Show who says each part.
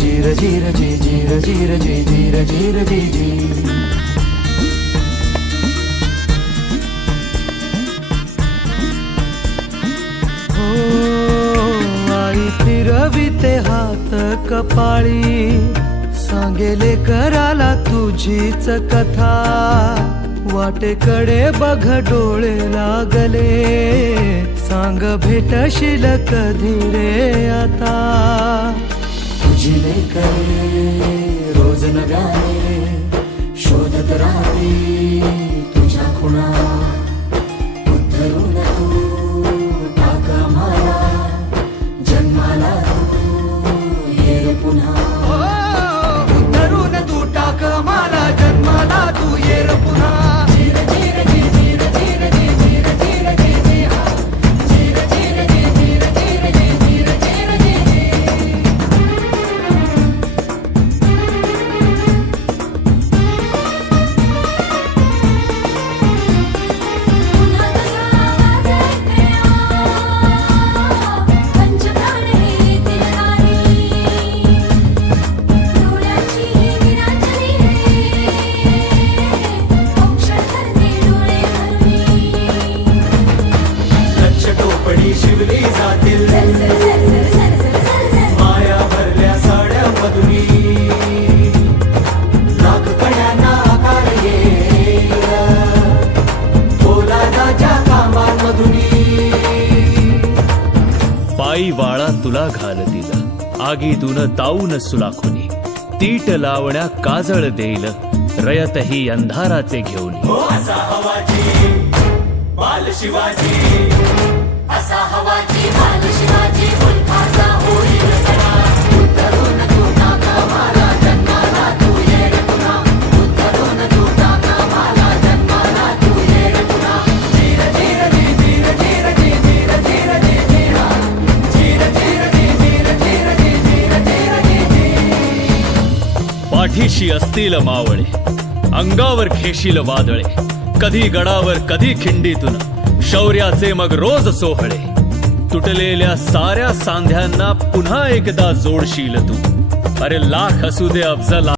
Speaker 1: जीर जीर जी जीर जीर जी जीर जीर जी जी। फिरविते हात कपाळी सांगेले कराला तुझीच कथा. वाटेकडे बघ डोळे लागले सांग भेटशील कधी रे शोधत राहते तुझ्या खुणा शिवली जातील. माया भरल्या साड्या
Speaker 2: पायी वाळा तुला घाल दिला आगीतून ताऊन सुलाखुनी. तीट लावण्या काजळ देईल. रयतही अंधाराचे घेऊन.
Speaker 1: हो बाल शिवाजी.
Speaker 2: पाठीशी असतील मावळे अंगावर खेशील वादळे कधी गडावर कधी खिंडीतून शौर्याचे मग रोज सोहळे. तुटलेल्या साऱ्या सांध्यांना पुन्हा एकदा जोडशील तू. अरे लाख असू दे अफजला.